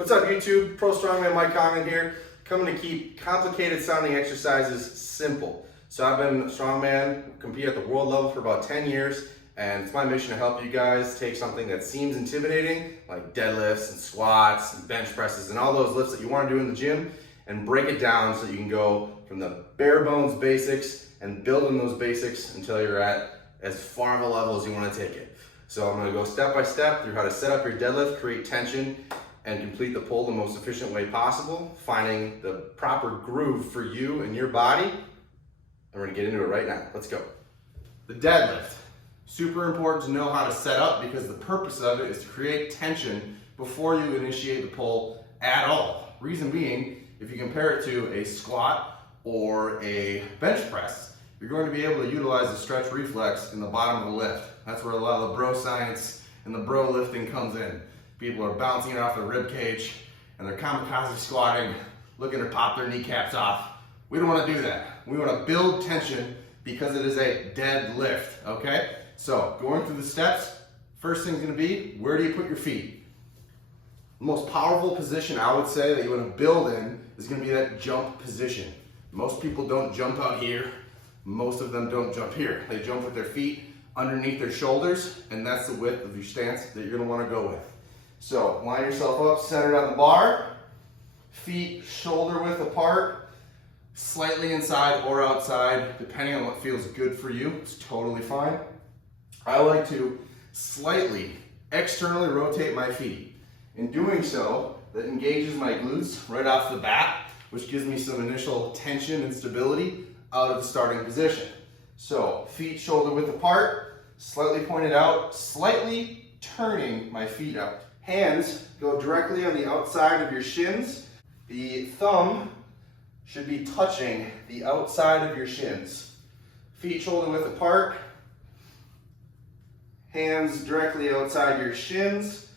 What's up YouTube? ProStrongman Michael Congdon here, coming to keep complicated sounding exercises simple. So I've been a strongman, compete at the world level for about 10 years, and it's my mission to help you guys take something that seems intimidating, like deadlifts and squats and bench presses and all those lifts that you want to do in the gym, and break it down so that you can go from the bare bones basics and build on those basics until you're at as far of a level as you want to take it. So I'm going to go step by step through how to set up your deadlift, create tension, and complete the pull the most efficient way possible, finding the proper groove for you and your body. And we're gonna get into it right now. Let's go. The deadlift. Super important to know how to set up because the purpose of it is to create tension before you initiate the pull at all. Reason being, if you compare it to a squat or a bench press, you're going to be able to utilize the stretch reflex in the bottom of the lift. That's where a lot of the bro science and the bro lifting comes in. People are bouncing it off their rib cage and they're kamikaze squatting, looking to pop their kneecaps off. We don't want to do that. We want to build tension because it is a deadlift, okay? So going through the steps, first thing's going to be, where do you put your feet? The most powerful position I would say that you want to build in is going to be that jump position. Most people don't jump out here. Most of them don't jump here. They jump with their feet underneath their shoulders, and that's the width of your stance that you're going to want to go with. So line yourself up, centered on the bar, feet shoulder width apart, slightly inside or outside, depending on what feels good for you. It's totally fine. I like to slightly externally rotate my feet. In doing so, that engages my glutes right off the bat, which gives me some initial tension and stability out of the starting position. So feet shoulder width apart, slightly pointed out, slightly turning my feet out. Hands go directly on the outside of your shins. The thumb should be touching the outside of your shins. Feet shoulder width apart. Hands directly outside your shins.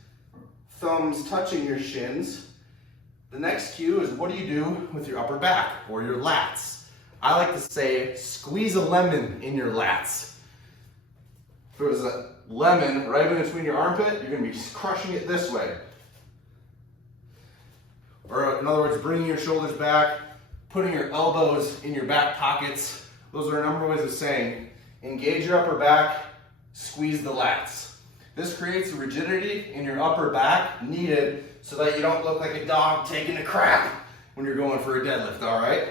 Thumbs touching your shins. The next cue is what do you do with your upper back or your lats? I like to say squeeze a lemon in your lats. If it was a lemon right in between your armpit, you're going to be crushing it this way. Or in other words, bringing your shoulders back, putting your elbows in your back pockets. Those are a number of ways of saying engage your upper back, squeeze the lats. This creates a rigidity in your upper back needed so that you don't look like a dog taking a crap when you're going for a deadlift, all right?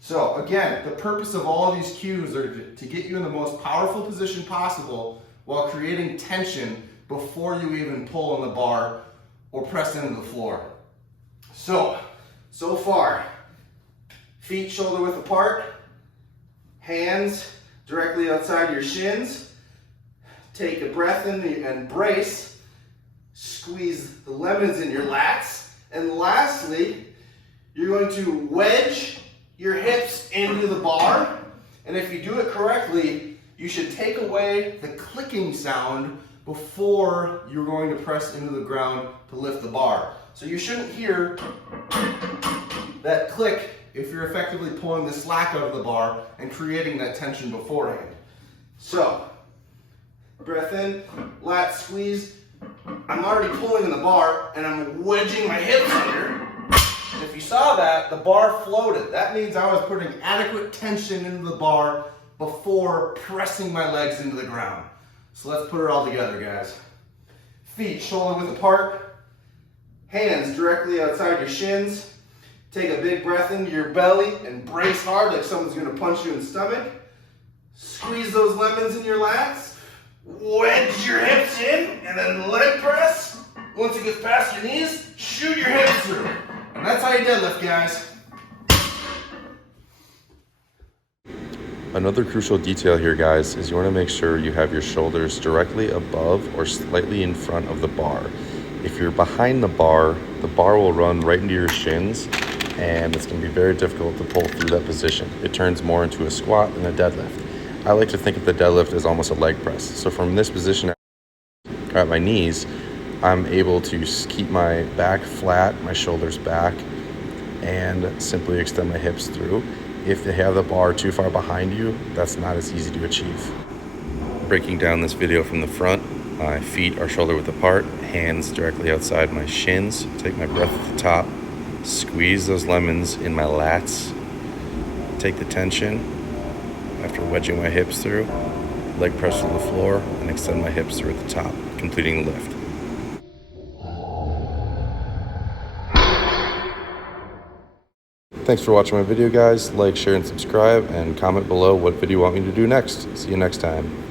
So again, the purpose of all of these cues are to get you in the most powerful position possible while creating tension before you even pull on the bar or press into the floor. So far, feet shoulder width apart, hands directly outside your shins. Take a breath in and brace. Squeeze the lemons in your lats. And lastly, you're going to wedge your hips into the bar. And if you do it correctly, you should take away the clicking sound before you're going to press into the ground to lift the bar. So you shouldn't hear that click if you're effectively pulling the slack out of the bar and creating that tension beforehand. So, breath in, lat squeeze. I'm already pulling in the bar and I'm wedging my hips under. And if you saw that, the bar floated. That means I was putting adequate tension into the bar before pressing my legs into the ground. So let's put it all together, guys. Feet shoulder width apart, hands directly outside your shins. Take a big breath into your belly and brace hard like someone's gonna punch you in the stomach. Squeeze those lemons in your lats. Wedge your hips in and then leg press. Once it gets past your knees, shoot your hips through. And that's how you deadlift, guys. Another crucial detail here, guys, is you want to make sure you have your shoulders directly above or slightly in front of the bar. If you're behind the bar will run right into your shins, and it's going to be very difficult to pull through that position. It turns more into a squat than a deadlift. I like to think of the deadlift as almost a leg press. So from this position at my knees, I'm able to keep my back flat, my shoulders back, and simply extend my hips through. If they have the bar too far behind you, that's not as easy to achieve. Breaking down this video from the front, My feet are shoulder width apart, hands directly outside my shins. Take my breath at the top, squeeze those lemons in my lats. Take the tension after wedging my hips through, leg press to the floor, and extend my hips through at the top, completing the lift. Thanks for watching my video, guys. Like, share, and subscribe, and comment below what video you want me to do next. See you next time.